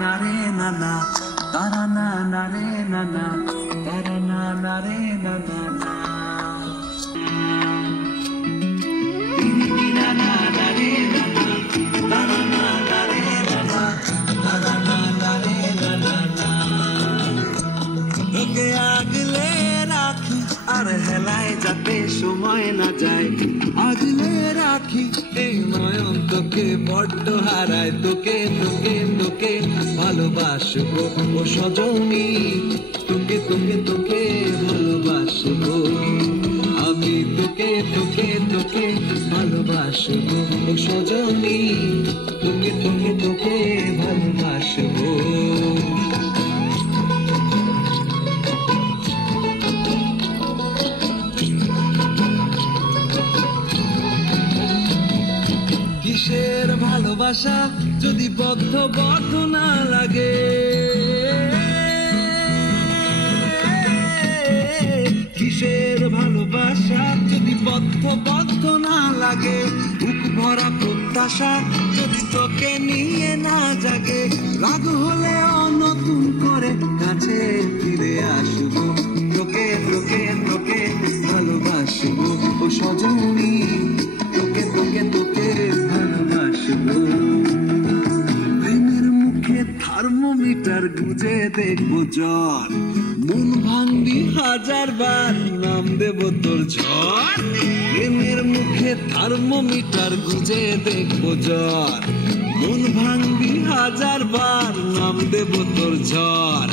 না রে না না, তারা না না রে না না, তারা না না রে না না না। না না না রে না না, তারা না না রে না না, তারা না না রে না না না। তোকে আগলে রাখি আর হেলায় যাতে সময় না যায়, আগলে রাখি এই নয়ন তোকে বড্ড হারায়, তোকে তোকে তোকে ভালোবাসবো ও সজনী, তোকে তোকে তোকে ভালোবাসবো আমি, তোকে তোকে তোকে ভালোবাসবো ও সজনী, তোকে তোকে তোকে ভালোবাসবো। কিসের ভালোবাসা যদি বদ্ধ বদ্ধ না লাগে, কিসের ভালোবাসা যদি বদ্ধ বদ্ধ না লাগে, বুক ভরা প্রত্যাশা যদি তোকে নিয়ে না জাগে, রাগ হলেও নতুন করে কাছে ফিরে আসবো, তোকে তোকে তোকে ভালোবাসবো ও সজনী, তোকে তোকে তোকে ভালোবাসবো। প্রেমের মুখে থার্মোমিটার গুজে দেখবো জ্বর, মন ভাঙবি হাজার বার নাম দেব তোর ঝড়। প্রেমের মুখে থার্মোমিটার গুজে দেখবো জ্বর, মন ভাঙবি হাজার বার নাম দেব তোর ঝড়।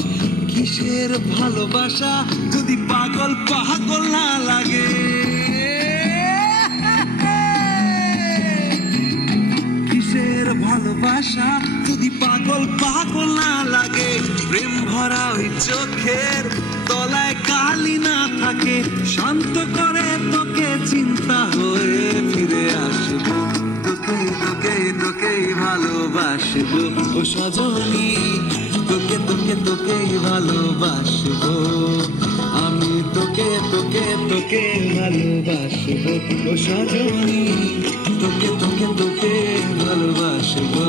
কিসের ভালোবাসা যদি পাগল পাগল না লাগে, কিসের ভালোবাসা যদি পাগল পাগল না লাগে, প্রেম ভরা ওই চোখের তলায় কালি না থাকে, শান্ত করে তোকে চিন্তা হয়ে ফিরে আসবো, তোকে তোকে তোকে ভালোবাসবো ও সজনী, তোকে তোকে তোকে ভালোবাসবো আমি, তোকে তোকে তোকে ভালোবাসবো ও সজনী, তোকে তোকে তোকে ভালোবাসবো।